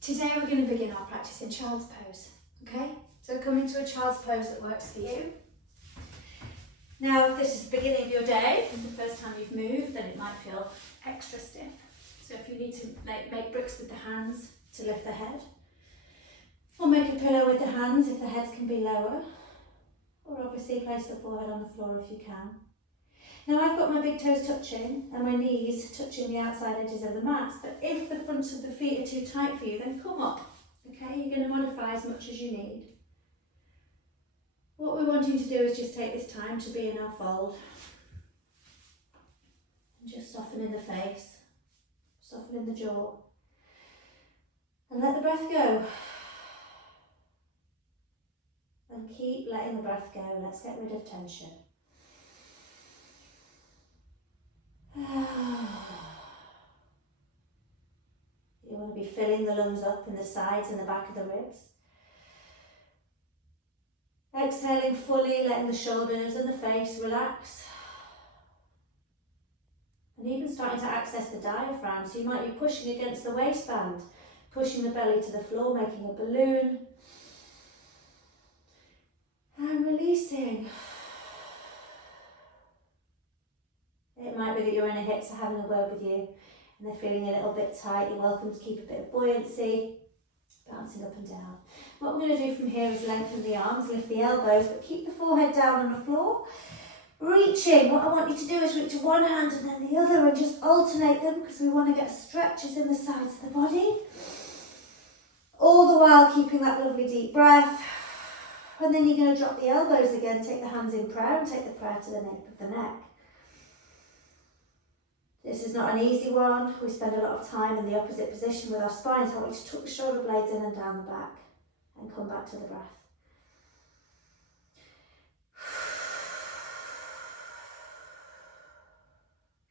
Today we're going to begin our practice in child's pose, okay? So come into a child's pose that works for you. Now if this is the beginning of your day, and the first time you've moved, then it might feel extra stiff. So if you need to make bricks with the hands to lift the head, or make a pillow with the hands if the heads can be lower, or obviously place the forehead on the floor if you can. Now I've got my big toes touching and my knees touching the outside edges of the mats, but if the fronts of the feet are too tight for you, then come up, okay? You're going to modify as much as you need. What we're wanting to do is just take this time to be in our fold. And just soften in the face, soften in the jaw, and let the breath go. And keep letting the breath go. Let's get rid of tension. You want to be filling the lungs up in the sides and the back of the ribs. Exhaling fully, letting the shoulders and the face relax. And even starting to access the diaphragm. So you might be pushing against the waistband, pushing the belly to the floor, making a balloon. And releasing. It might be that your inner hips are having a word with you and they're feeling a little bit tight. You're welcome to keep a bit of buoyancy, bouncing up and down. What I'm going to do from here is lengthen the arms, lift the elbows, but keep the forehead down on the floor. Reaching, what I want you to do is reach one hand and then the other and just alternate them because we want to get stretches in the sides of the body. All the while keeping that lovely deep breath. And then you're going to drop the elbows again, take the hands in prayer and take the prayer to the nape of the neck. This is not an easy one. We spend a lot of time in the opposite position with our spine, so I want you to tuck the shoulder blades in and down the back and come back to the breath.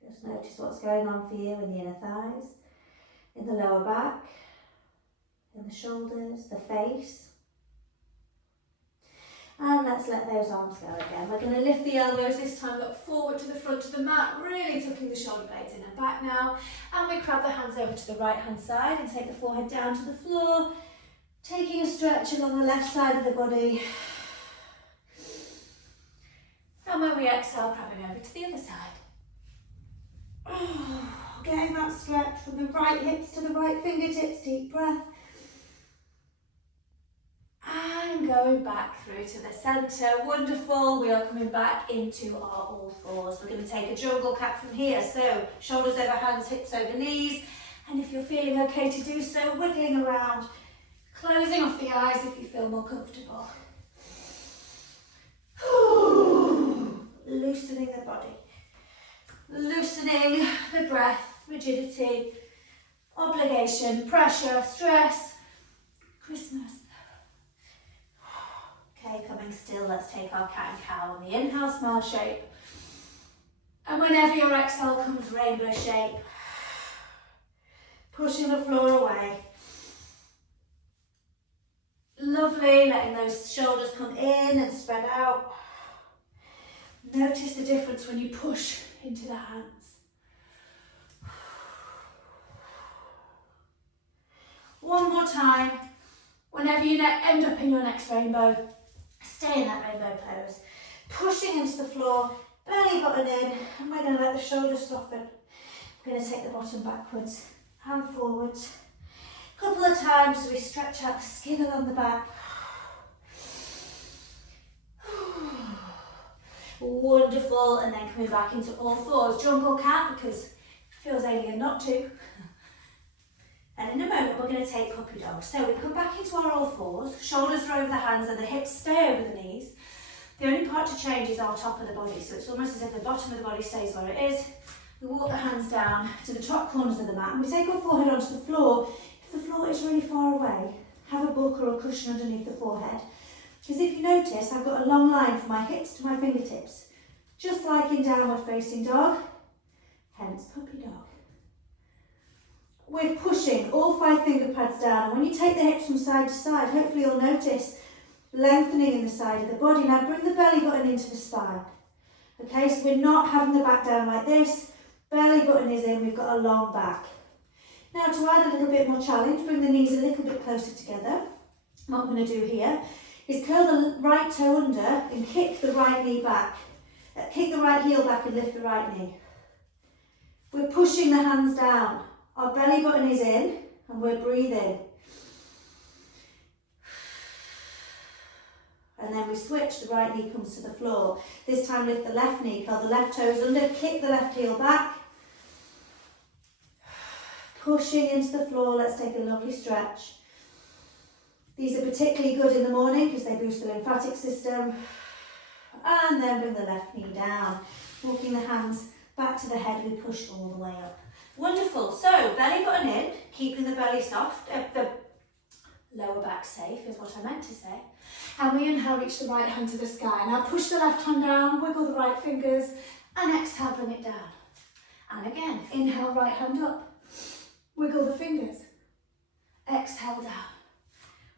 Just notice what's going on for you in the inner thighs, in the lower back, in the shoulders, the face. And let's let those arms go again. We're going to lift the elbows, this time look forward to the front of the mat, really tucking the shoulder blades in and back now. And we crab the hands over to the right hand side and take the forehead down to the floor, taking a stretch along the left side of the body. And when we exhale, crabbing over to the other side. Getting that stretch from the right hips to the right fingertips, deep breath. And going back through to the centre. Wonderful. We are coming back into our all fours. We're going to take a jungle cat from here. So shoulders over hands, hips over knees. And if you're feeling okay to do so, wiggling around, closing off the eyes if you feel more comfortable. Loosening the body. Loosening the breath, rigidity, obligation, pressure, stress, Christmas. Okay, coming still, let's take our cat and cow on the inhale, smile shape. And whenever your exhale comes, rainbow shape. Pushing the floor away. Lovely, letting those shoulders come in and spread out. Notice the difference when you push into the hands. One more time. Whenever you end up in your next rainbow, stay in that rainbow pose. Pushing into the floor, belly button in, and we're going to let the shoulders soften. We're going to take the bottom backwards and forwards. A couple of times so we stretch out the skin along the back. Wonderful, and then coming back into all fours. Jungle cat because it feels alien not to. And in a moment we're going to take puppy dog. So we come back into our all fours, shoulders are over the hands and the hips stay over the knees. The only part to change is our top of the body, so it's almost as if the bottom of the body stays where it is. We walk the hands down to the top corners of the mat and we take our forehead onto the floor. If the floor is really far away, have a book or a cushion underneath the forehead. Because if you notice, I've got a long line from my hips to my fingertips, just like in downward facing dog, hence puppy dog. We're pushing all 5 finger pads down, and when you take the hips from side to side, hopefully you'll notice lengthening in the side of the body. Now bring the belly button into the spine. Okay, so we're not having the back down like this. Belly button is in, we've got a long back. Now to add a little bit more challenge, bring the knees a little bit closer together. What I'm going to do here is curl the right toe under and kick the right knee back. Kick the right heel back and lift the right knee. We're pushing the hands down. Our belly button is in and we're breathing. And then we switch, the right knee comes to the floor. This time lift the left knee, curl the left toes under, kick the left heel back. Pushing into the floor, let's take a lovely stretch. These are particularly good in the morning because they boost the lymphatic system. And then bring the left knee down. Walking the hands back to the head, we push all the way up. Wonderful. So belly button in, keeping the belly soft, the lower back safe is what I meant to say. And we inhale, reach the right hand to the sky. Now push the left hand down, wiggle the right fingers, and exhale, bring it down. And again, inhale, right hand up, wiggle the fingers, exhale down.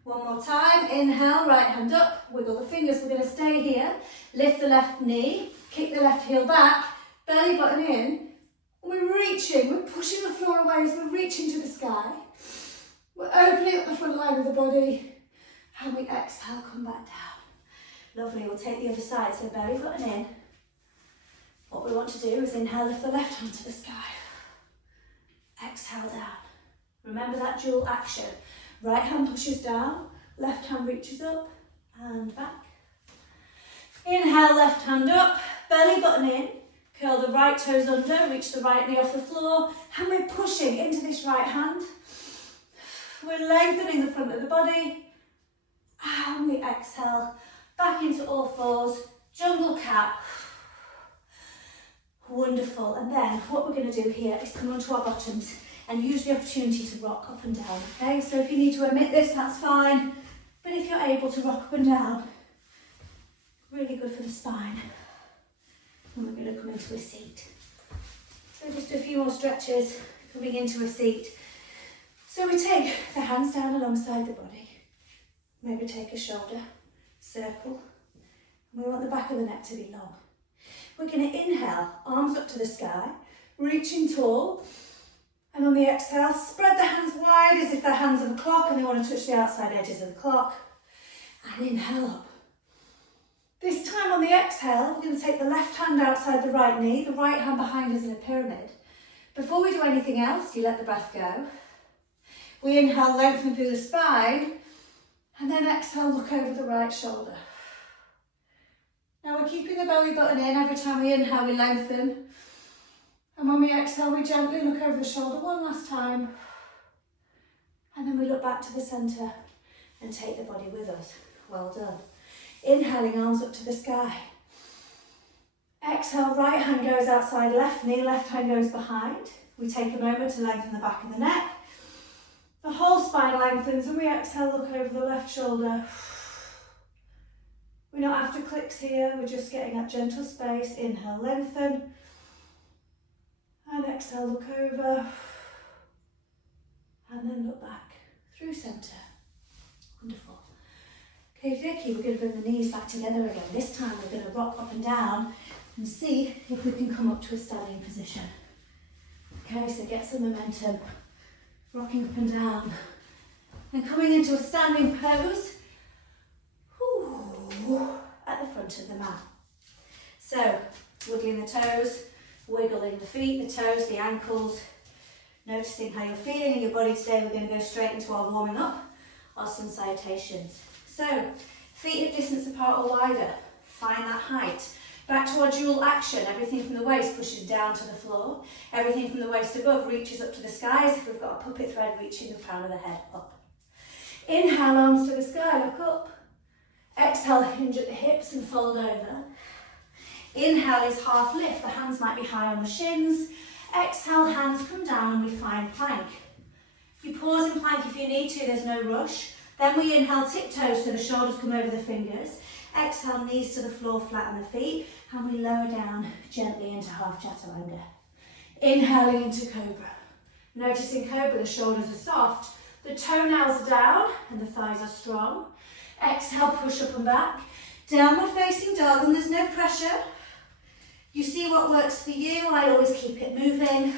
One more time, inhale, right hand up, wiggle the fingers. We're going to stay here, lift the left knee, kick the left heel back, belly button in. We're reaching, we're pushing the floor away as we're reaching to the sky. We're opening up the front line of the body, and we exhale, come back down. Lovely, we'll take the other side, so belly button in. What we want to do is inhale, lift the left hand to the sky. Exhale down. Remember that dual action. Right hand pushes down, left hand reaches up and back. Inhale, left hand up, belly button in, curl the right toes under, reach the right knee off the floor, and we're pushing into this right hand. We're lengthening the front of the body, and we exhale, back into all fours, jungle cat. Wonderful, and then what we're going to do here is come onto our bottoms and use the opportunity to rock up and down, okay? So if you need to omit this, that's fine. But if you're able to rock up and down, really good for the spine. And we're going to come into a seat. So just a few more stretches, coming into a seat. So we take the hands down alongside the body. Maybe take a shoulder, circle. And we want the back of the neck to be long. We're going to inhale, arms up to the sky, reaching tall. And on the exhale, spread the hands wide as if they're hands of a clock and they want to touch the outside edges of the clock. And inhale up. This time on the exhale, we're going to take the left hand outside the right knee, the right hand behind us in a pyramid. Before we do anything else, you let the breath go. We inhale, lengthen through the spine, and then exhale, look over the right shoulder. Now we're keeping the belly button in. Every time we inhale, we lengthen. And when we exhale, we gently look over the shoulder one last time. And then we look back to the centre and take the body with us. Well done. Inhaling, arms up to the sky. Exhale, right hand goes outside left knee, left hand goes behind. We take a moment to lengthen the back of the neck. The whole spine lengthens and we exhale, look over the left shoulder. We're not after clicks here, we're just getting that gentle space. Inhale, lengthen. And exhale, look over. And then look back through centre. Wonderful. Okay, Vicky, we're going to bring the knees back together again. This time we're going to rock up and down and see if we can come up to a standing position. Okay, so get some momentum. Rocking up and down. And coming into a standing pose. At the front of the mat. So, wiggling the toes, wiggling the feet, the toes, the ankles, noticing how you're feeling in your body today. We're going to go straight into our warming up, our sun salutations. So, feet hip distance apart or wider, find that height. Back to our dual action, everything from the waist pushes down to the floor, everything from the waist above reaches up to the sky as if we've got a puppet thread reaching the crown of the head up. Inhale, arms to the sky, look up. Exhale, hinge at the hips and fold over. Inhale is half lift, the hands might be high on the shins. Exhale, hands come down and we find plank. You pause in plank if you need to, there's no rush. Then we inhale, tiptoes so the shoulders come over the fingers. Exhale, knees to the floor, flatten the feet. And we lower down gently into half chaturanga. Inhaling into cobra. Notice in cobra the shoulders are soft, the toenails are down and the thighs are strong. Exhale, push up and back. Downward facing dog, and there's no pressure. You see what works for you. I always keep it moving.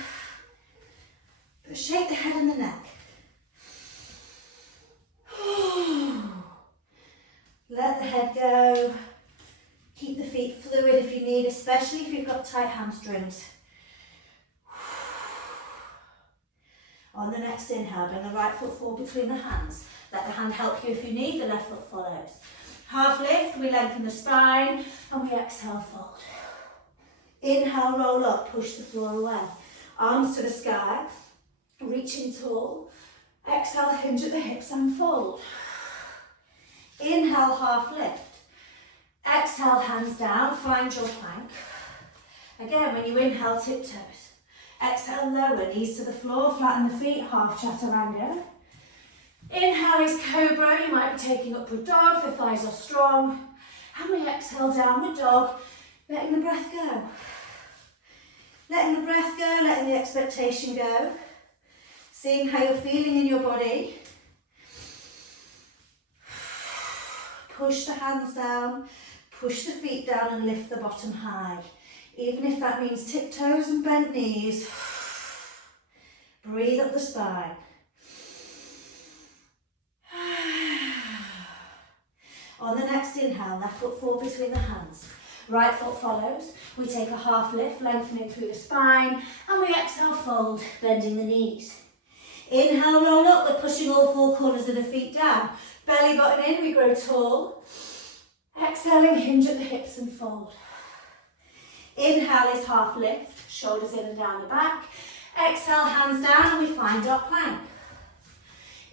Shake the head and the neck. Let the head go. Keep the feet fluid if you need, especially if you've got tight hamstrings. On the next inhale, bring the right foot forward between the hands. Let the hand help you if you need, the left foot follows. Half lift, we lengthen the spine, and we exhale, fold. Inhale, roll up, push the floor away. Arms to the sky, reaching tall. Exhale, hinge at the hips and fold. Inhale, half lift. Exhale, hands down, find your plank. Again, when you inhale, tiptoes. Exhale, lower, knees to the floor, flatten the feet, half chaturanga. Inhale is cobra, you might be taking upward dog, the thighs are strong. And we exhale, downward dog, letting the breath go. Letting the breath go, letting the expectation go. Seeing how you're feeling in your body. Push the hands down, push the feet down and lift the bottom high. Even if that means tiptoes and bent knees. Breathe up the spine. On the next inhale, left foot forward between the hands. Right foot follows. We take a half lift, lengthening through the spine. And we exhale, fold, bending the knees. Inhale, roll up. We're pushing all four corners of the feet down. Belly button in, we grow tall. Exhaling, hinge at the hips and fold. Inhale is half lift, shoulders in and down the back. Exhale, hands down, and we find our plank.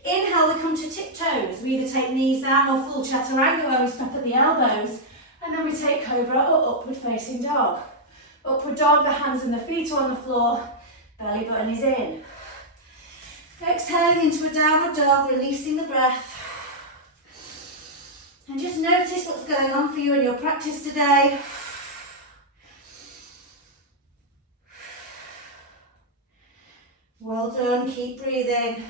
Inhale, we come to tiptoes. We either take knees down or full chaturanga where we step at the elbows. And then we take cobra or upward facing dog. Upward dog, the hands and the feet are on the floor. Belly button is in. Exhaling into a downward dog, releasing the breath. And just notice what's going on for you in your practice today. Well done, keep breathing.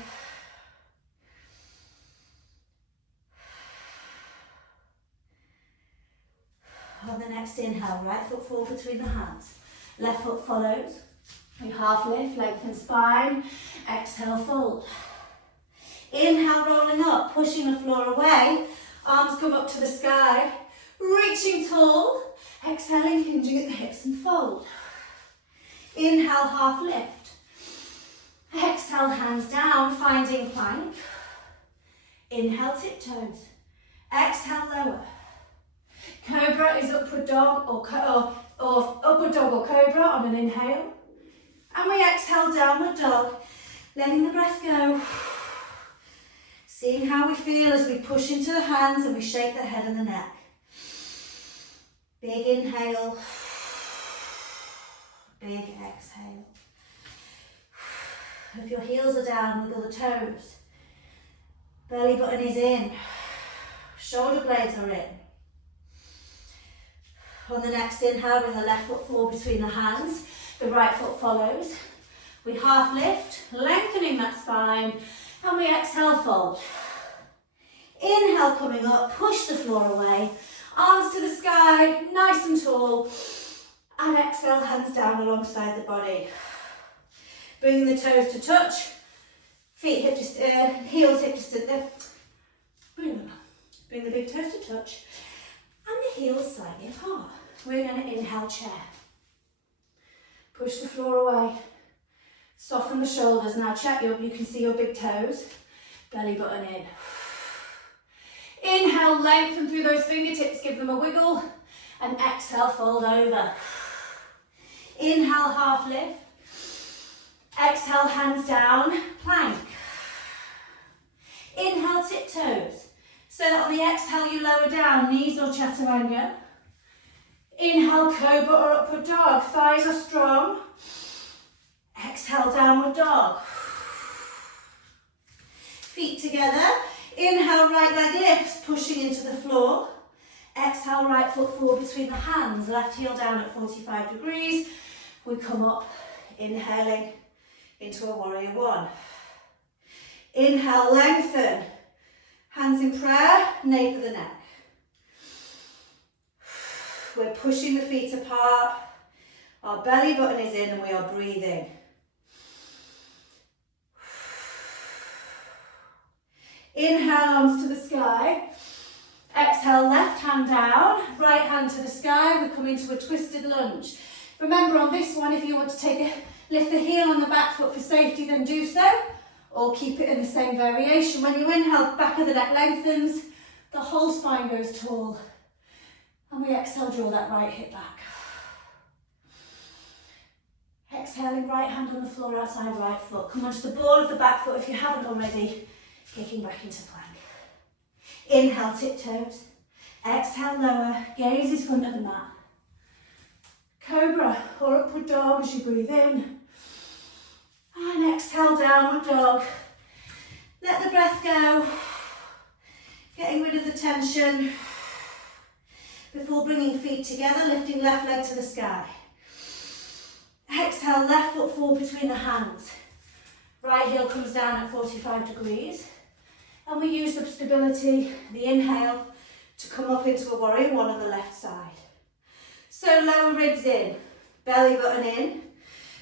On the next inhale, right foot forward between the hands. Left foot follows. We half lift, lengthen spine. Exhale, fold. Inhale, rolling up, pushing the floor away. Arms come up to the sky. Reaching tall. Exhaling, hinging at the hips and fold. Inhale, half lift. Exhale, hands down, finding plank. Inhale, tiptoes. Exhale, lower. Cobra is upward dog or upward dog or cobra on an inhale. And we exhale, downward dog, letting the breath go. Seeing how we feel as we push into the hands and we shake the head and the neck. Big inhale. Big exhale. If your heels are down, wiggle the toes. Belly button is in. Shoulder blades are in. On the next inhale, bring the left foot forward between the hands. The right foot follows. We half lift, lengthening that spine, and we exhale, fold. Inhale, coming up, push the floor away. Arms to the sky, nice and tall. And exhale, hands down alongside the body. Bring the toes to touch. Feet hip distance, heels hip distance. Bring them up. Bring the big toes to touch. And the heels slightly apart. We're going to inhale, chair. Push the floor away. Soften the shoulders. Now check you can see your big toes. Belly button in. Inhale, lengthen through those fingertips. Give them a wiggle. And exhale, fold over. Inhale, half lift. Exhale, hands down, plank. Inhale, tiptoes. So that on the exhale you lower down, knees or chaturanga. Inhale, cobra or upward dog. Thighs are strong. Exhale, downward dog. Feet together. Inhale, right leg lifts, pushing into the floor. Exhale, right foot forward between the hands. Left heel down at 45 degrees. We come up, inhaling into a warrior one. Inhale, lengthen. Hands in prayer, nape of the neck. We're pushing the feet apart. Our belly button is in and we are breathing. Inhale, arms to the sky. Exhale, left hand down, right hand to the sky. We come into a twisted lunge. Remember on this one, if you want to lift the heel on the back foot for safety, then do so, or keep it in the same variation. When you inhale, back of the neck lengthens, the whole spine goes tall. And we exhale, draw that right hip back. Exhaling, right hand on the floor outside right foot. Come onto the ball of the back foot if you haven't already, kicking back into plank. Inhale, tiptoes. Exhale, lower, gaze is front of the mat. Cobra or upward dog as you breathe in. And exhale, downward dog. Let the breath go. Getting rid of the tension before bringing feet together, lifting left leg to the sky. Exhale, left foot forward between the hands. Right heel comes down at 45 degrees. And we use the stability, the inhale, to come up into a warrior one on the left side. So lower ribs in, belly button in,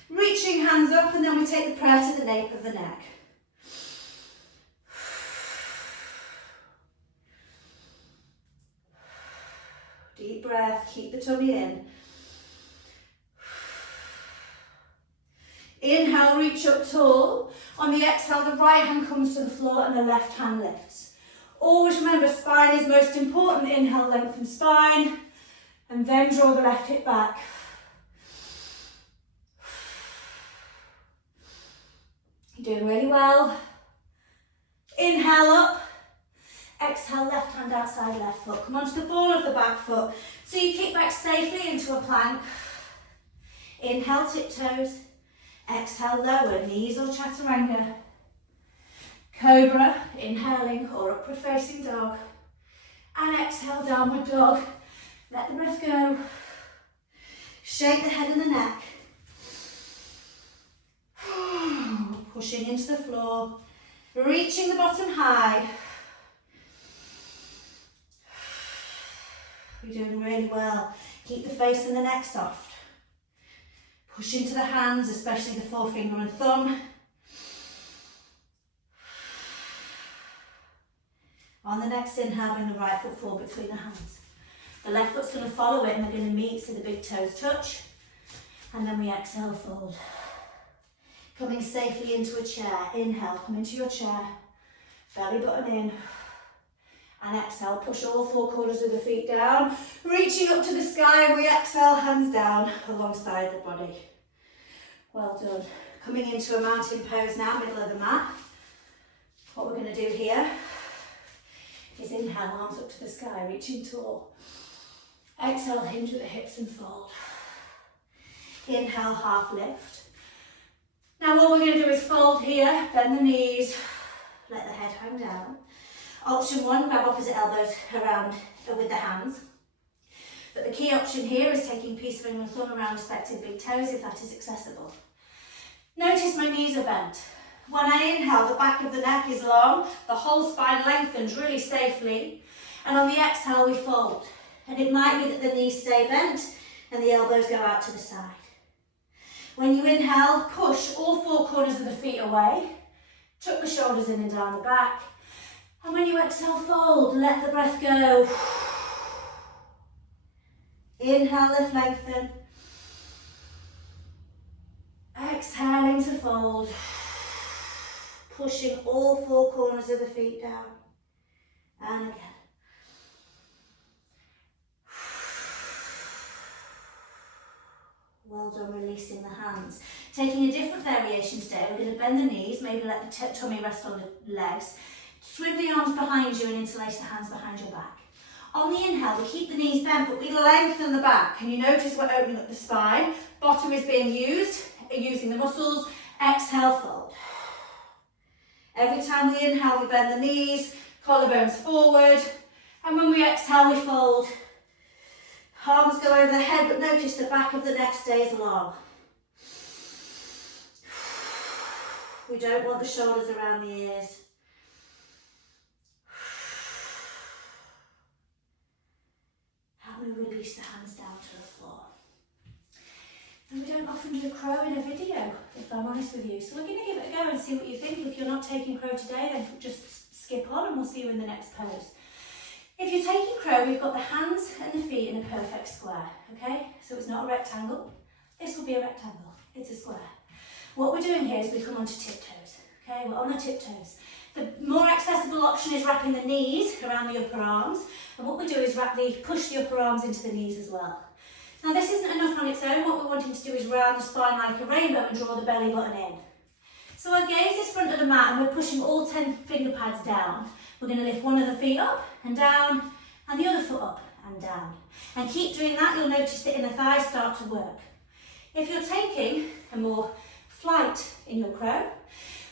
reaching hands up, and then we take the prayer to the nape of the neck. Deep breath, keep the tummy in. Inhale, reach up tall. On the exhale, the right hand comes to the floor and the left hand lifts. Always remember, spine is most important. Inhale, lengthen spine, and then draw the left hip back. You're doing really well. Inhale up. Exhale, left hand outside left foot. Come onto the ball of the back foot. So you kick back safely into a plank. Inhale, tiptoes. Exhale, lower, knees or chaturanga. Cobra, inhaling or upward facing dog. And exhale, downward dog. Let the breath go. Shake the head and the neck. Pushing into the floor. Reaching the bottom high. You're doing really well. Keep the face and the neck soft. Push into the hands, especially the forefinger and thumb. On the next inhale, bring the right foot forward between the hands. The left foot's going to follow it and they're going to meet so the big toes touch. And then we exhale, fold. Coming safely into a chair. Inhale, come into your chair. Belly button in. And exhale, push all four corners of the feet down. Reaching up to the sky, and we exhale, hands down alongside the body. Well done. Coming into a mountain pose now, middle of the mat. What we're going to do here is inhale, arms up to the sky, reaching tall. Exhale, hinge with the hips and fold. Inhale, half lift. Now what we're going to do is fold here, bend the knees, let the head hang down. Option one, grab opposite elbows around with the hands. But the key option here is taking peace finger and thumb around respective big toes if that is accessible. Notice my knees are bent. When I inhale, the back of the neck is long, the whole spine lengthens really safely, and on the exhale we fold. And it might be that the knees stay bent and the elbows go out to the side. When you inhale, push all four corners of the feet away, tuck the shoulders in and down the back, and when you exhale, fold, let the breath go. Inhale, lift, lengthen. Exhaling to fold. Pushing all four corners of the feet down. And again. Well done, releasing the hands. Taking a different variation today, we're going to bend the knees, maybe let the tummy rest on the legs. Swing the arms behind you and interlace the hands behind your back. On the inhale, we keep the knees bent, but we lengthen the back. And you notice we're opening up the spine. Bottom is being used, using the muscles. Exhale, fold. Every time we inhale, we bend the knees, collarbones forward. And when we exhale, we fold. Arms go over the head, but notice the back of the neck stays long. We don't want the shoulders around the ears. And we release the hands down to the floor. And we don't often do crow in a video, if I'm honest with you. So we're going to give it a go and see what you think. If you're not taking crow today, then just skip on and we'll see you in the next pose. If you're taking crow, we've got the hands and the feet in a perfect square, okay? So it's not a rectangle. This will be a rectangle. It's a square. What we're doing here is we come onto tiptoes, okay? We're on the tiptoes. The more accessible option is wrapping the knees around the upper arms. And what we do is push the upper arms into the knees as well. Now this isn't enough on its own. What we're wanting to do is round the spine like a rainbow and draw the belly button in. So our gaze is front of the mat and we're pushing all 10 finger pads down. We're going to lift one of the feet up and down and the other foot up and down. And keep doing that, you'll notice the inner thighs start to work. If you're taking a more flight in your crow,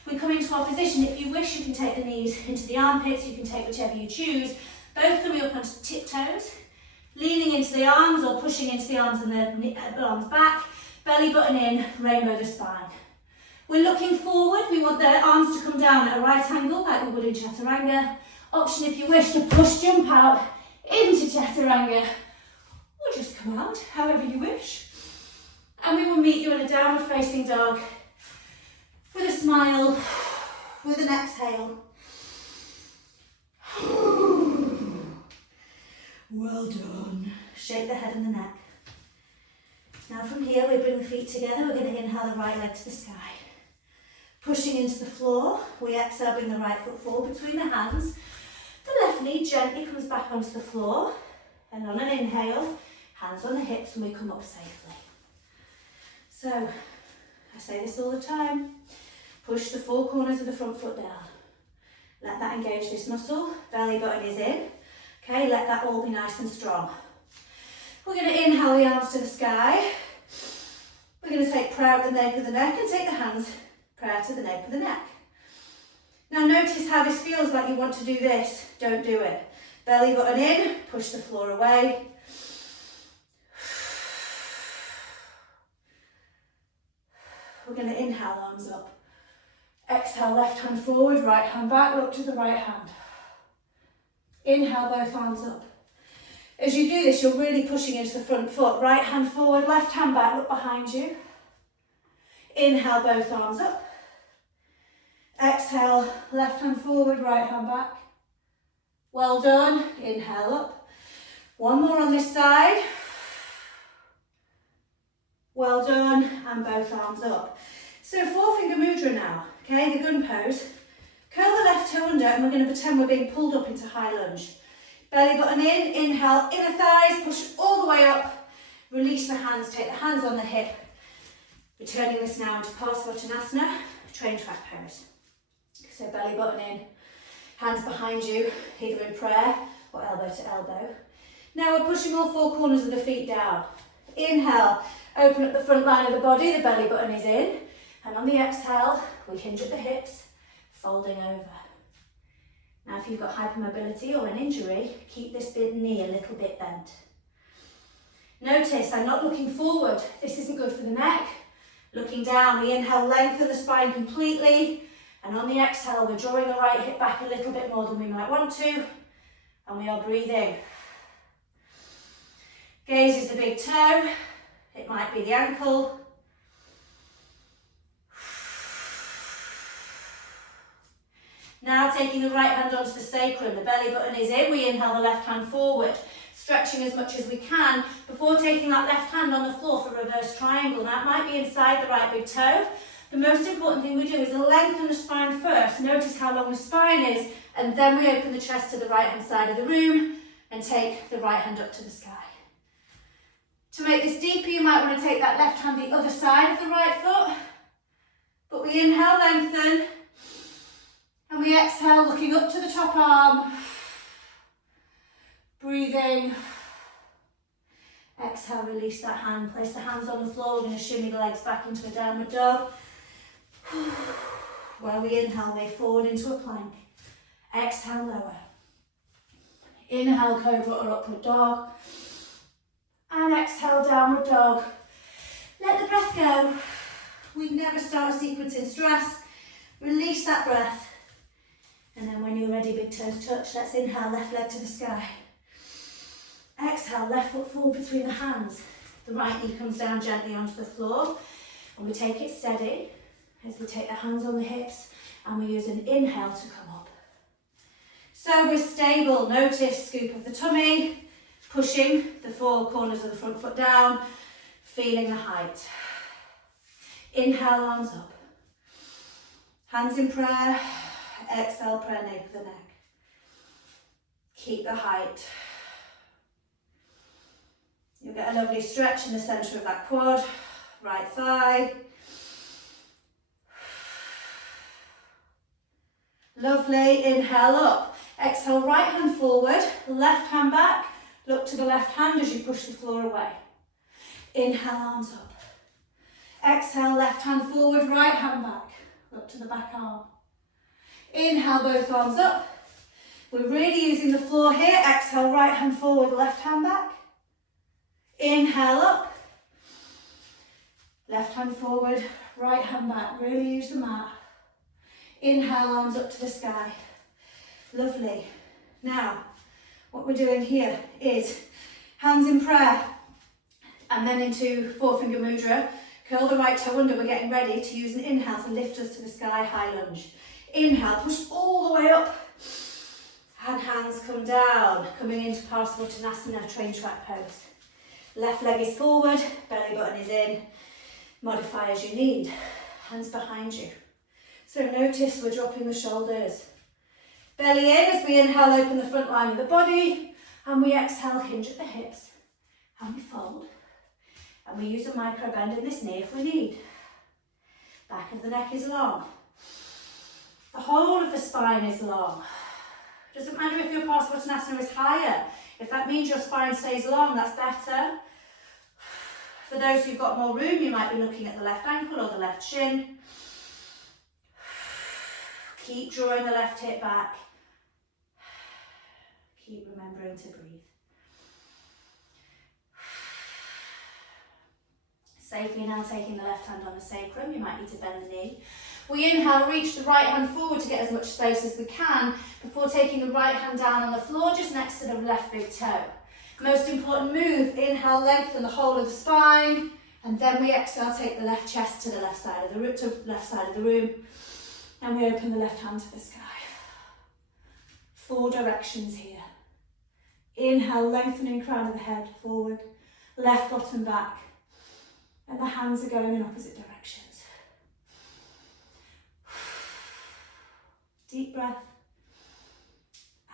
we come into our position. If you wish, you can take the knees into the armpits, you can take whichever you choose, both coming up onto tiptoes, leaning into the arms or pushing into the arms and the arms back, belly button in, rainbow the spine. We're looking forward, we want the arms to come down at a right angle like we would in chaturanga. Option if you wish to push, jump out into chaturanga or just come out, however you wish. And we will meet you in a downward facing dog with a smile, with an exhale. Well done. Shake the head and the neck. Now from here we bring the feet together. We're going to inhale the right leg to the sky. Pushing into the floor, we exhale, bring the right foot forward between the hands. The left knee gently comes back onto the floor. And on an inhale, hands on the hips and we come up safely. So, I say this all the time. Push the four corners of the front foot down. Let that engage this muscle. Belly button is in. Okay, let that all be nice and strong. We're going to inhale the arms to the sky. We're going to take proud the nape of the neck and take the hands prior to the nape of the neck. Now notice how this feels like you want to do this. Don't do it. Belly button in, push the floor away. We're going to inhale, arms up. Exhale, left hand forward, right hand back, look to the right hand. Inhale, both arms up. As you do this, you're really pushing into the front foot. Right hand forward, left hand back, look behind you. Inhale, both arms up. Exhale, left hand forward, right hand back. Well done. Inhale up. One more on this side. Well done. And both arms up. So four finger mudra now. Okay, the gun pose. Curl the left toe under and we're going to pretend we're being pulled up into high lunge. Belly button in, inhale, inner thighs, push all the way up. Release the hands, take the hands on the hip. Returning this now into Parsvottanasana, train track pose. So belly button in, hands behind you, either in prayer or elbow to elbow. Now we're pushing all four corners of the feet down. Inhale, open up the front line of the body, the belly button is in. And on the exhale, we hinge at the hips, folding over. Now if you've got hypermobility or an injury, keep this knee a little bit bent. Notice I'm not looking forward, this isn't good for the neck. Looking down, we inhale, lengthen the spine completely. And on the exhale, we're drawing the right hip back a little bit more than we might want to. And we are breathing. Gaze is the big toe. It might be the ankle. Now taking the right hand onto the sacrum, the belly button is in. We inhale the left hand forward, stretching as much as we can before taking that left hand on the floor for reverse triangle. Now it might be inside the right big toe. The most important thing we do is lengthen the spine first. Notice how long the spine is, and then we open the chest to the right hand side of the room and take the right hand up to the sky. To make this deeper, you might want to take that left hand the other side of the right foot. But we inhale, lengthen, and we exhale, looking up to the top arm. Breathing. Exhale, release that hand, place the hands on the floor. We're going to shimmy the legs back into a downward dog. While we inhale, way forward into a plank. Exhale, lower. Inhale, cobra or upward dog. And exhale, downward dog. Let the breath go. We never start a sequence in stress. Release that breath. And then when you're ready, big toes touch. Let's inhale, left leg to the sky. Exhale, left foot forward between the hands. The right knee comes down gently onto the floor, and we take it steady as we take the hands on the hips, and we use an inhale to come up. So we're stable. Notice scoop of the tummy, pushing the four corners of the front foot down, feeling the height. Inhale, arms up. Hands in prayer. Exhale, prayer, nape of the neck. Keep the height. You'll get a lovely stretch in the centre of that quad. Right thigh. Lovely. Inhale up. Exhale, right hand forward, left hand back. Look to the left hand as you push the floor away. Inhale, arms up. Exhale, left hand forward, right hand back. Look to the back arm. Inhale, both arms up. We're really using the floor here. Exhale, right hand forward, left hand back. Inhale up. Left hand forward, right hand back. Really use the mat. Inhale, arms up to the sky. Lovely. Now, what we're doing here is hands in prayer and then into four finger mudra. Curl the right toe under. We're getting ready to use an inhale to lift us to the sky, high lunge. Inhale, push all the way up. And hands come down, coming into Parsvottanasana, train track pose. Left leg is forward, belly button is in. Modify as you need. Hands behind you. So notice we're dropping the shoulders. Belly in as we inhale, open the front line of the body. And we exhale, hinge at the hips. And we fold. And we use a micro bend in this knee if we need. Back of the neck is long. The whole of the spine is long. Doesn't matter if your Parsvottanasana is higher. If that means your spine stays long, that's better. For those who've got more room, you might be looking at the left ankle or the left shin. Keep drawing the left hip back. Keep remembering to breathe. Safely now taking the left hand on the sacrum. You might need to bend the knee. We inhale, reach the right hand forward to get as much space as we can before taking the right hand down on the floor just next to the left big toe. Most important move, inhale, lengthen the whole of the spine, and then we exhale, take the left chest to the left side of the room, and we open the left hand to the sky. 4 directions here. Inhale, lengthening crown of the head forward, left bottom back, and the hands are going in opposite directions. Deep breath,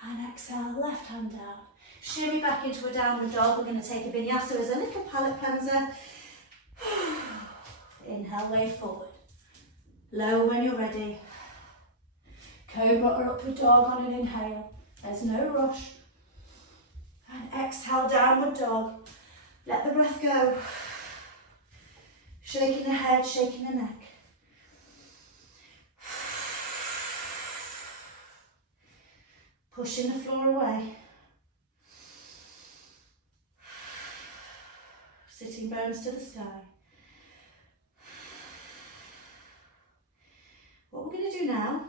and exhale, left hand down. Shimmy back into a downward dog. We're going to take a vinyasa as a little palate cleanser. Inhale, wave forward. Lower when you're ready. Cobra or upward dog on an inhale. There's no rush. And exhale, downward dog. Let the breath go. Shaking the head, shaking the neck. Pushing the floor away. Sitting bones to the sky. What we're going to do now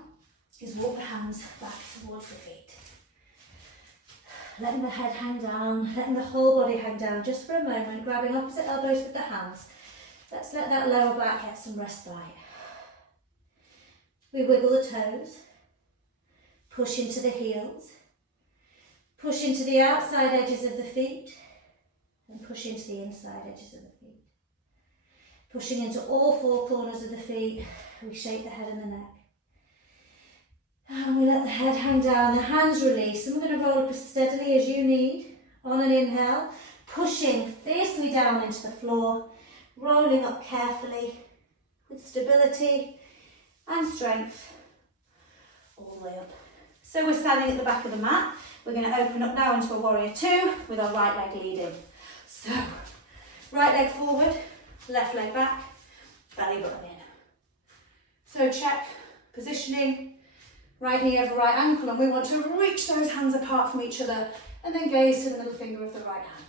is walk the hands back towards the feet. Letting the head hang down, letting the whole body hang down just for a moment, grabbing opposite elbows with the hands. Let's let that lower back get some respite. We wiggle the toes, push into the heels, push into the outside edges of the feet, and push into the inside edges of the feet. Pushing into all 4 corners of the feet, we shape the head and the neck. And we let the head hang down, the hands release, and we're going to roll up as steadily as you need. On an inhale, pushing fiercely down into the floor, rolling up carefully with stability and strength all the way up. So we're standing at the back of the mat. We're going to open up now into a warrior 2 with our right leg leading. So, right leg forward, left leg back, belly button in. So check positioning, right knee over right ankle, and we want to reach those hands apart from each other and then gaze to the middle finger of the right hand.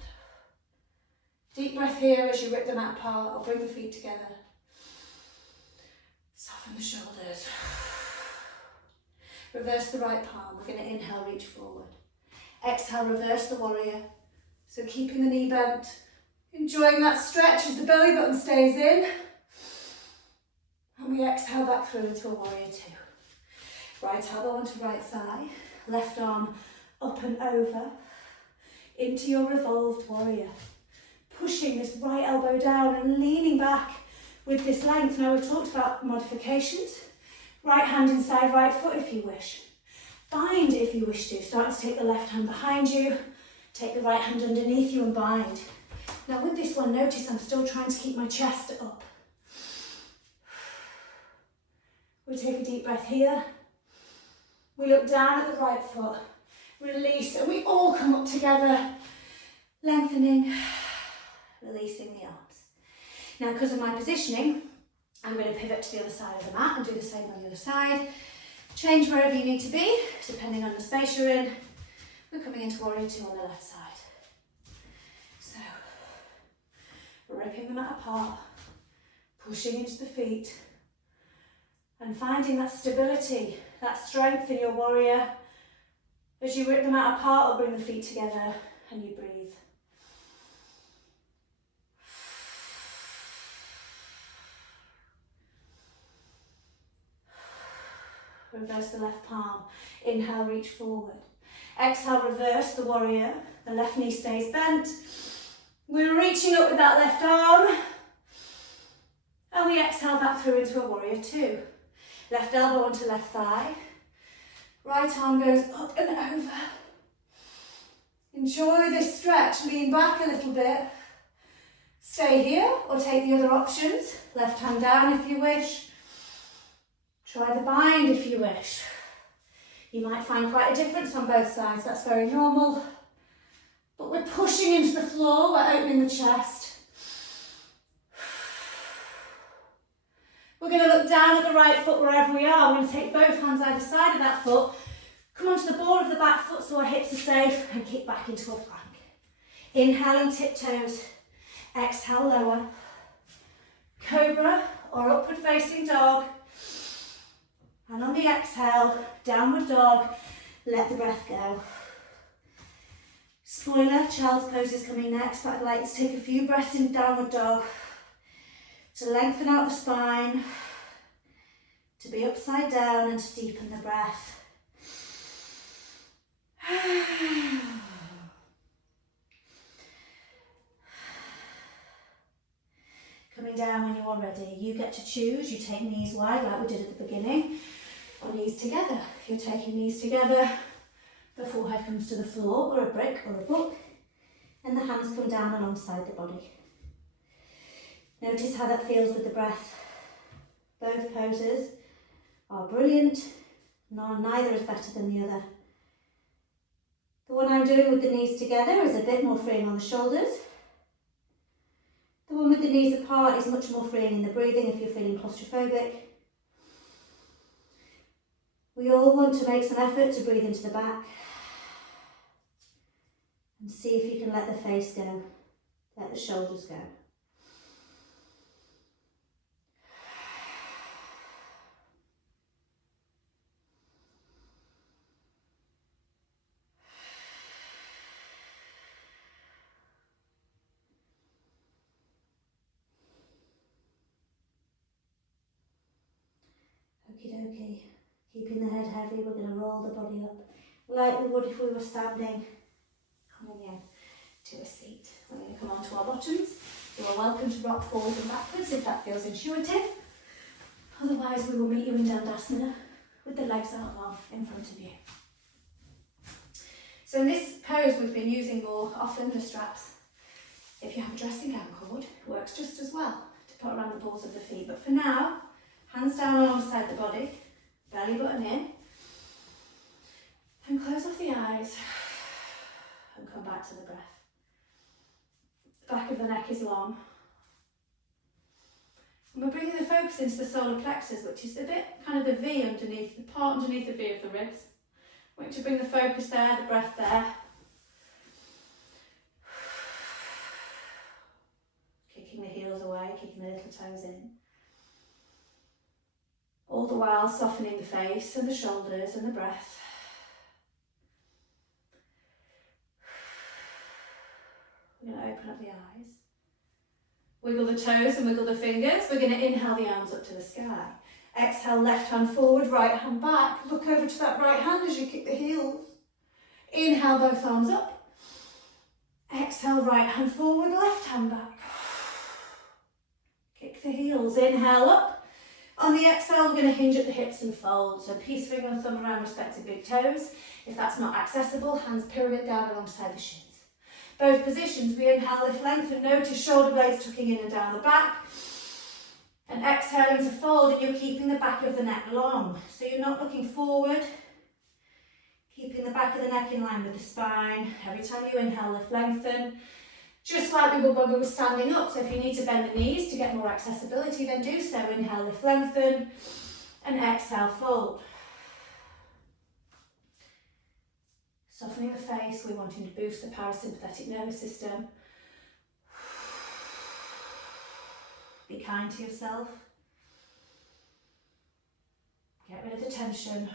Deep breath here as you rip the mat apart or bring the feet together. Soften the shoulders. Reverse the right palm. We're going to inhale, reach forward. Exhale, reverse the warrior. So keeping the knee bent, Enjoying that stretch as the belly button stays in. And we exhale back through into a warrior two. Right elbow onto right thigh, left arm up and over into your revolved warrior. Pushing this right elbow down and leaning back with this length. Now we've talked about modifications. Right hand inside right foot if you wish. Bind if you wish to. Start to take the left hand behind you. Take the right hand underneath you and bind. Now with this one, notice I'm still trying to keep my chest up. We take a deep breath here. We look down at the right foot. Release, and we all come up together. Lengthening, releasing the arms. Now because of my positioning, I'm going to pivot to the other side of the mat and do the same on the other side. Change wherever you need to be, depending on the space you're in. We're coming into warrior two on the left side. So, ripping the mat apart, pushing into the feet, and finding that stability, that strength in your warrior. As you rip the mat apart, or bring the feet together and you breathe. Reverse the left palm. Inhale, reach forward. Exhale, reverse the warrior. The left knee stays bent. We're reaching up with that left arm. And we exhale back through into a warrior two. Left elbow onto left thigh. Right arm goes up and over. Enjoy this stretch. Lean back a little bit. Stay here or take the other options. Left hand down if you wish. Try the bind if you wish. You might find quite a difference on both sides. That's very normal. But we're pushing into the floor. We're opening the chest. We're going to look down at the right foot wherever we are. We're going to take both hands either side of that foot. Come onto the ball of the back foot so our hips are safe and kick back into a plank. Inhaling tiptoes. Exhale, lower. Cobra or upward facing dog. And on the exhale, downward dog, let the breath go. Spoiler, child's pose is coming next, but I'd like you to take a few breaths in downward dog to lengthen out the spine, to be upside down and to deepen the breath. Coming down when you are ready. You get to choose. You take knees wide like we did at the beginning, or knees together. If you're taking knees together, the forehead comes to the floor, or a brick or a book, and the hands come down alongside the body. Notice how that feels with the breath. Both poses are brilliant. Neither is better than the other. The one I'm doing with the knees together is a bit more freeing on the shoulders. The one with the knees apart is much more freeing in the breathing if you're feeling claustrophobic. We all want to make some effort to breathe into the back and see if you can let the face go, let the shoulders go. Okie dokie. Keeping the head heavy, we're going to roll the body up like we would if we were standing. Coming in to a seat. We're going to come onto our bottoms. You are welcome to rock forwards and backwards if that feels intuitive. Otherwise, we will meet you in Dandasana with the legs out long in front of you. So in this pose, we've been using more often the straps. If you have a dressing gown cord, it works just as well to put around the balls of the feet. But for now, hands down alongside the body. Belly button in, and close off the eyes and come back to the breath. The back of the neck is long. And we're bringing the focus into the solar plexus, which is a bit kind of the V underneath, the part underneath the V of the ribs. I want you to bring the focus there, the breath there. Kicking the heels away, kicking the little toes in. All the while softening the face and the shoulders and the breath. We're going to open up the eyes. Wiggle the toes and wiggle the fingers. We're going to inhale the arms up to the sky. Exhale, left hand forward, right hand back. Look over to that right hand as you kick the heels. Inhale, both arms up. Exhale, right hand forward, left hand back. Kick the heels, inhale up. On the exhale, we're going to hinge at the hips and fold. So peace finger and thumb around respective big toes. If that's not accessible, hands pyramid down alongside the shins. Both positions, we inhale, lift, lengthen. Notice shoulder blades tucking in and down the back. And exhaling to fold, and you're keeping the back of the neck long. So you're not looking forward. Keeping the back of the neck in line with the spine. Every time you inhale, lift, lengthen. Just like we would when we were standing up. So if you need to bend the knees to get more accessibility, then do so. Inhale, lift, lengthen. And exhale, fold. Softening the face, we're wanting to boost the parasympathetic nervous system. Be kind to yourself. Get rid of the tension.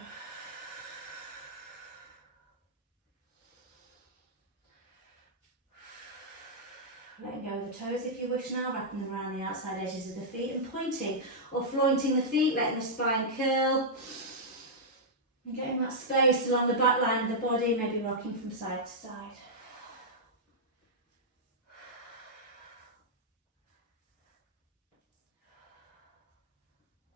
Letting go of the toes if you wish now, wrapping them around the outside edges of the feet and pointing or flointing the feet, letting the spine curl. And getting that space along the back line of the body, maybe rocking from side to side.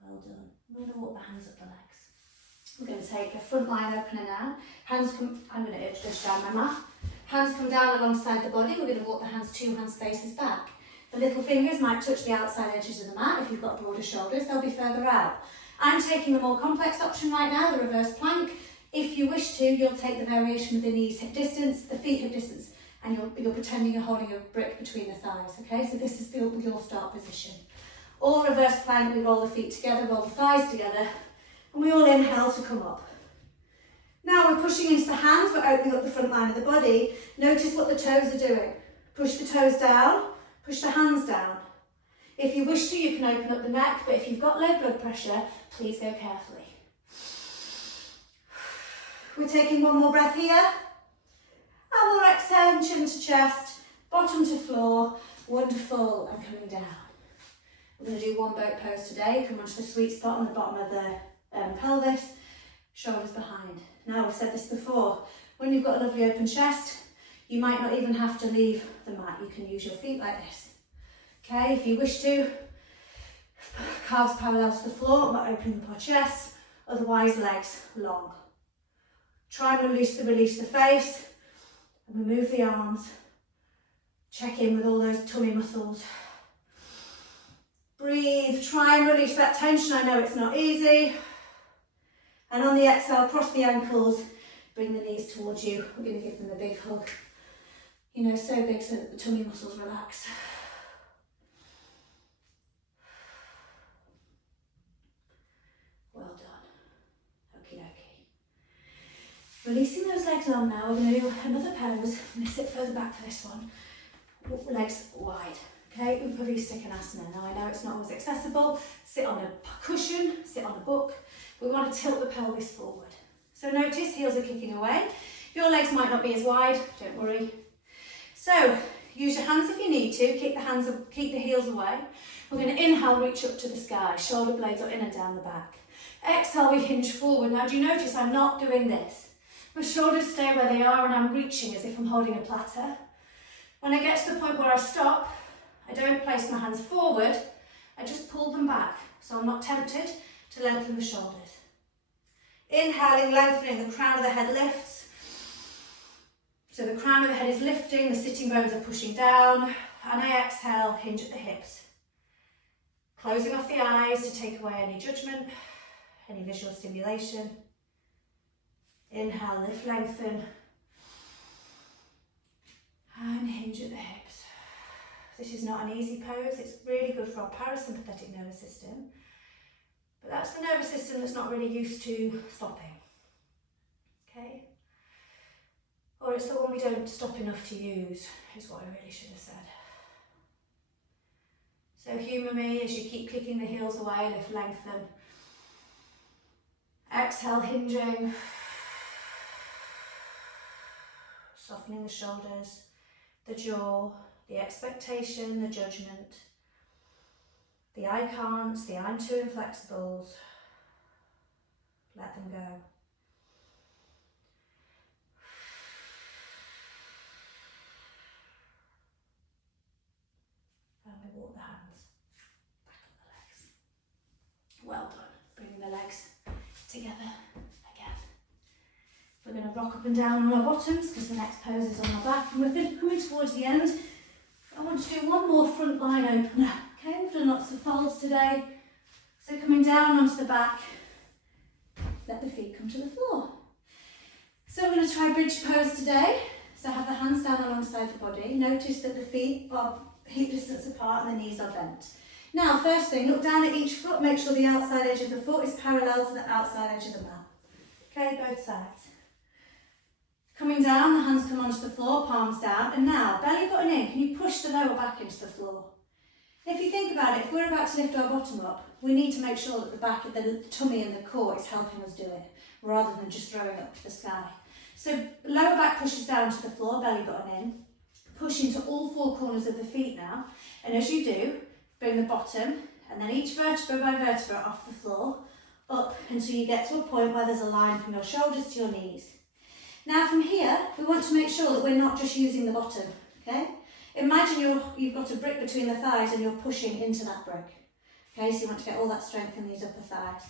Well done. We're going to walk the hands up the legs. We're going to take a front line opener now. Hands come, I'm going to edge this down my mat. Hands come down alongside the body. We're going to walk the hands 2 hand spaces back. The little fingers might touch the outside edges of the mat. If you've got broader shoulders, they'll be further out. I'm taking the more complex option right now, the reverse plank. If you wish to, you'll take the variation with the knees hip distance, the feet hip distance, and you're pretending you're holding a brick between the thighs, okay? So this is your start position. All reverse plank, we roll the feet together, roll the thighs together, and we all inhale to come up. Now we're pushing into the hands, we're opening up the front line of the body. Notice what the toes are doing. Push the toes down, push the hands down. If you wish to, you can open up the neck, but if you've got low blood pressure, please go carefully. We're taking one more breath here. And more exhale, chin to chest, bottom to floor. Wonderful, and coming down. We're going to do one boat pose today. Come onto the sweet spot on the bottom of the pelvis, shoulders behind. Now, I've said this before, when you've got a lovely open chest, you might not even have to leave the mat. You can use your feet like this. Okay, if you wish to, calves parallel to the floor, but opening the chest, otherwise legs long. Try and release the face, and remove the arms. Check in with all those tummy muscles. Breathe, try and release that tension. I know it's not easy. And on the exhale, cross the ankles, bring the knees towards you. We're going to give them a big hug. You know, so big so that the tummy muscles relax. Well done. Okie dokie. Releasing those legs on now, we're going to do another pose. I'm going to sit further back for this one. Legs wide. Okay, Upavisthikonasana. Now I know it's not always accessible. Sit on a cushion, sit on a book. We want to tilt the pelvis forward. So notice heels are kicking away. Your legs might not be as wide, don't worry. So use your hands if you need to. Keep the heels away. We're going to inhale, reach up to the sky. Shoulder blades are in and down the back. Exhale, we hinge forward. Now do you notice I'm not doing this? My shoulders stay where they are and I'm reaching as if I'm holding a platter. When I get to the point where I stop, I don't place my hands forward, I just pull them back. So I'm not tempted to lengthen the shoulders. Inhaling, lengthening, the crown of the head lifts. So the crown of the head is lifting, the sitting bones are pushing down, and I exhale, hinge at the hips. Closing off the eyes to take away any judgment, any visual stimulation. Inhale, lift, lengthen, and hinge at the hips. This is not an easy pose. It's really good for our parasympathetic nervous system, but that's the nervous system that's not really used to stopping. Okay? Or it's the one we don't stop enough to use, is what I really should have said. So humour me as you keep kicking the heels away, lift, lengthen. Exhale, hinging. Softening the shoulders, the jaw, the expectation, the judgment. The I can'ts, the I'm too inflexibles, let them go. And we walk the hands back up the legs. Well done. Bringing the legs together again. We're going to rock up and down on our bottoms because the next pose is on our back. And we're coming towards the end. I want to do one more front line opener. Okay, we've done lots of folds today. So coming down onto the back, let the feet come to the floor. So we're going to try bridge pose today. So have the hands down alongside the body. Notice that the feet are hip distance apart and the knees are bent. Now, first thing, look down at each foot. Make sure the outside edge of the foot is parallel to the outside edge of the mat. Okay, both sides. Coming down, the hands come onto the floor, palms down. And now, belly button in. Can you push the lower back into the floor? If you think about it, if we're about to lift our bottom up, we need to make sure that the back of the tummy and the core is helping us do it, rather than just throwing up to the sky. So lower back pushes down to the floor, belly button in. Push into all four corners of the feet now. And as you do, bring the bottom and then each vertebra by vertebra off the floor, up until you get to a point where there's a line from your shoulders to your knees. Now from here, we want to make sure that we're not just using the bottom, okay? Imagine you've got a brick between the thighs and you're pushing into that brick. Okay, so you want to get all that strength in these upper thighs.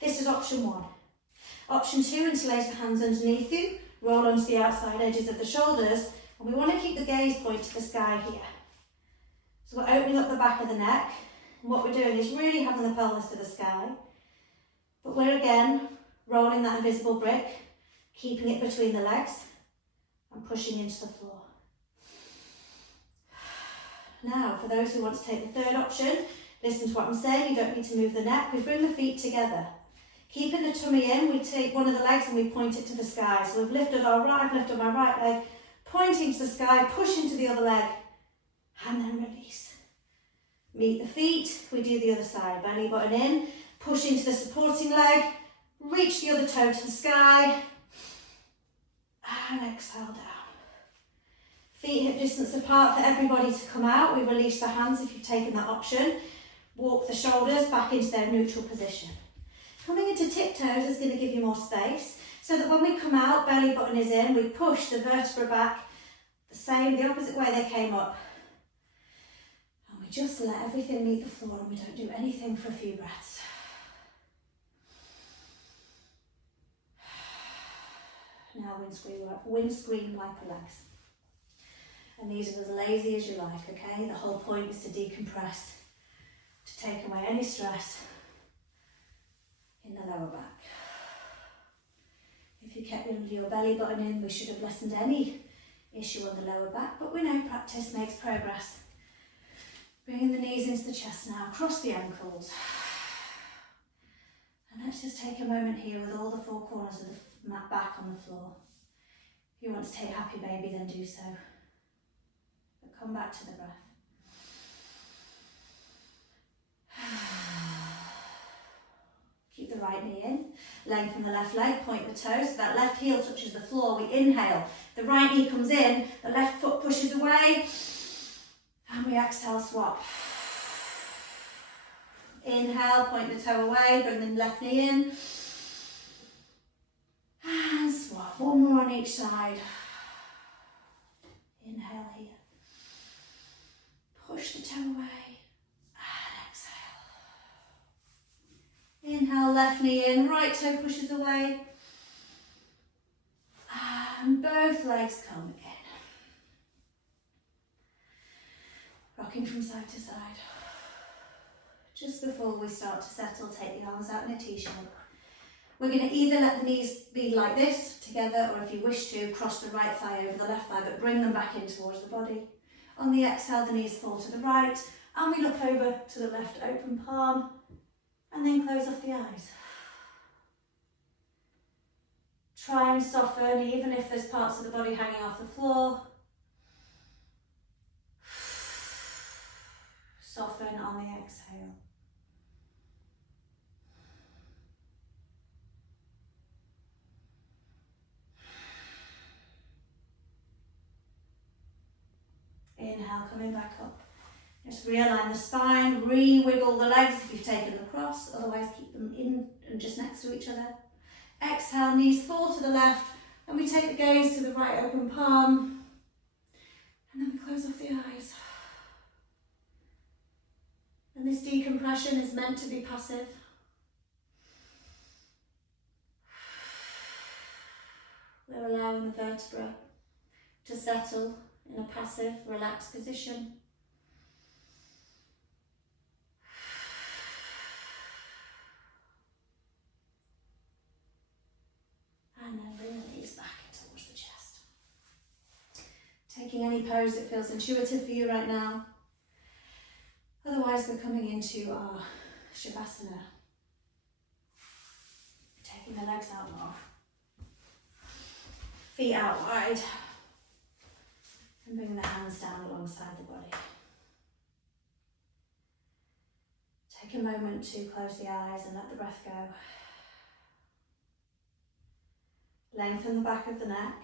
This is option 1. Option 2, interlace the hands underneath you, roll onto the outside edges of the shoulders, and we want to keep the gaze point to the sky here. So we're opening up the back of the neck, and what we're doing is really having the pelvis to the sky, but we're again rolling that invisible brick, keeping it between the legs, and pushing into the floor. Now, for those who want to take the third option, listen to what I'm saying, you don't need to move the neck. We bring the feet together. Keeping the tummy in, we take one of the legs and we point it to the sky. So we've lifted I've lifted my right leg, pointing to the sky, push into the other leg, and then release. Meet the feet, we do the other side. Belly button in, push into the supporting leg, reach the other toe to the sky, and exhale down. Feet hip distance apart for everybody to come out. We release the hands if you've taken that option. Walk the shoulders back into their neutral position. Coming into tiptoes is going to give you more space, so that when we come out, belly button is in, we push the vertebra back the opposite way they came up. And we just let everything meet the floor and we don't do anything for a few breaths. Now windscreen wiper legs. And these are as lazy as you like, okay? The whole point is to decompress, to take away any stress in the lower back. If you kept your belly button in, we should have lessened any issue on the lower back, but we know practice makes progress. Bringing the knees into the chest now, cross the ankles. And let's just take a moment here with all the four corners of the mat back on the floor. If you want to take happy baby, then do so. But come back to the breath. Keep the right knee in, lengthen the left leg, point the toes, so that left heel touches the floor. We inhale, the right knee comes in, the left foot pushes away, and we exhale, swap. Inhale, point the toe away, bring the left knee in, and swap. One more on each side. Inhale here. Push the toe away. Inhale, left knee in, right toe pushes away. And both legs come in. Rocking from side to side. Just before we start to settle, take the arms out in a T-shape. We're going to either let the knees be like this, together, or if you wish to, cross the right thigh over the left thigh, but bring them back in towards the body. On the exhale, the knees fall to the right, and we look over to the left open palm. And then close off the eyes. Try and soften, even if there's parts of the body hanging off the floor. Soften on the exhale. Inhale, coming back up Just realign the spine, re-wiggle the legs if you've taken the cross, otherwise keep them in and just next to each other. Exhale, knees fall to the left, and we take the gaze to the right open palm, and then we close off the eyes. And this decompression is meant to be passive. We're allowing the vertebra to settle in a passive, relaxed position. And then release back towards the chest. Taking any pose that feels intuitive for you right now. Otherwise, we're coming into our savasana. Taking the legs out more. Feet out wide. And bringing the hands down alongside the body. Take a moment to close the eyes and let the breath go. Lengthen the back of the neck.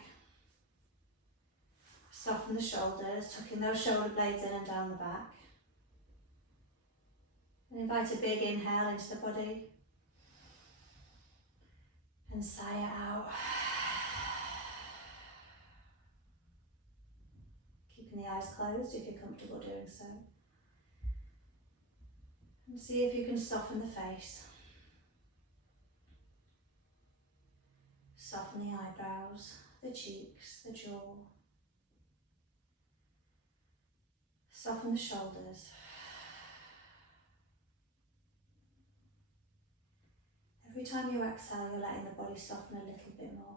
Soften the shoulders, tucking those shoulder blades in and down the back. And invite a big inhale into the body. And sigh it out. Keeping the eyes closed if you're comfortable doing so. And see if you can soften the face. Soften the eyebrows, the cheeks, the jaw. Soften the shoulders. Every time you exhale, you're letting the body soften a little bit more.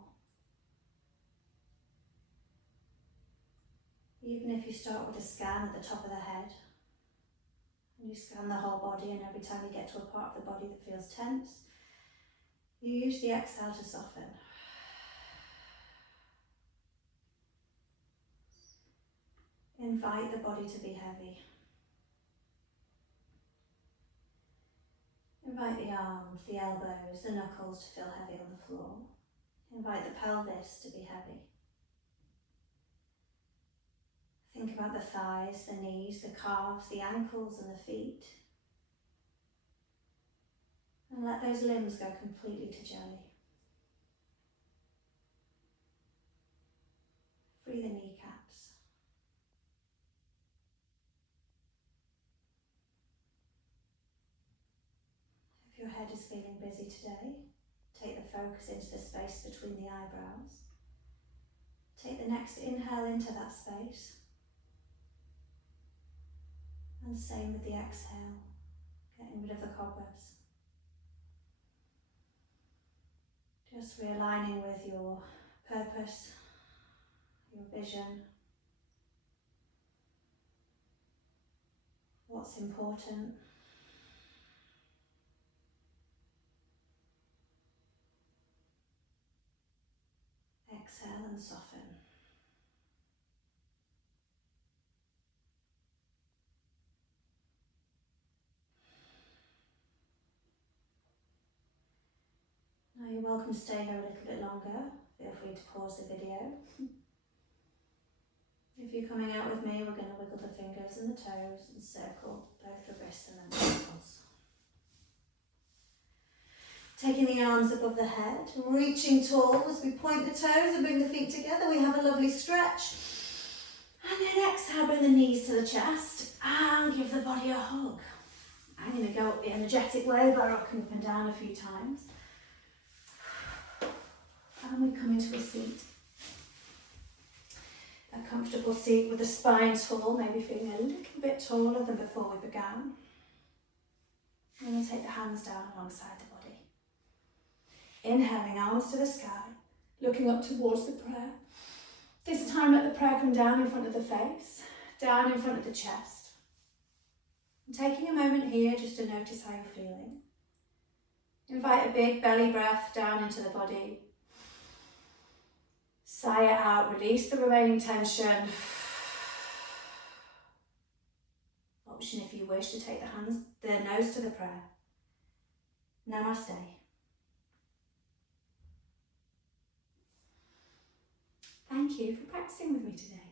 Even if you start with a scan at the top of the head, and you scan the whole body, and every time you get to a part of the body that feels tense, you use the exhale to soften. Invite the body to be heavy. Invite the arms, the elbows, the knuckles to feel heavy on the floor. Invite the pelvis to be heavy. Think about the thighs, the knees, the calves, the ankles and the feet. And let those limbs go completely to jelly. Free the kneecaps. If your head is feeling busy today, take the focus into the space between the eyebrows. Take the next inhale into that space. And same with the exhale, getting rid of the cobwebs. Just realigning with your purpose, your vision, what's important. Exhale and soften. Now you're welcome to stay here a little bit longer. Feel free to pause the video. If you're coming out with me, we're going to wiggle the fingers and the toes and circle both the wrists and the ankles. Taking the arms above the head, reaching tall as we point the toes and bring the feet together. We have a lovely stretch. And then exhale, bring the knees to the chest and give the body a hug. I'm going to go up the energetic way by rocking up and down a few times. And we come into a seat. A comfortable seat with the spine tall, maybe feeling a little bit taller than before we began. And we'll take the hands down alongside the body. Inhaling, arms to the sky, looking up towards the prayer. This time let the prayer come down in front of the face, down in front of the chest. And taking a moment here just to notice how you're feeling. Invite a big belly breath down into the body. Sigh it out, release the remaining tension. Option if you wish to take the nose to the prayer. Namaste. Thank you for practicing with me today.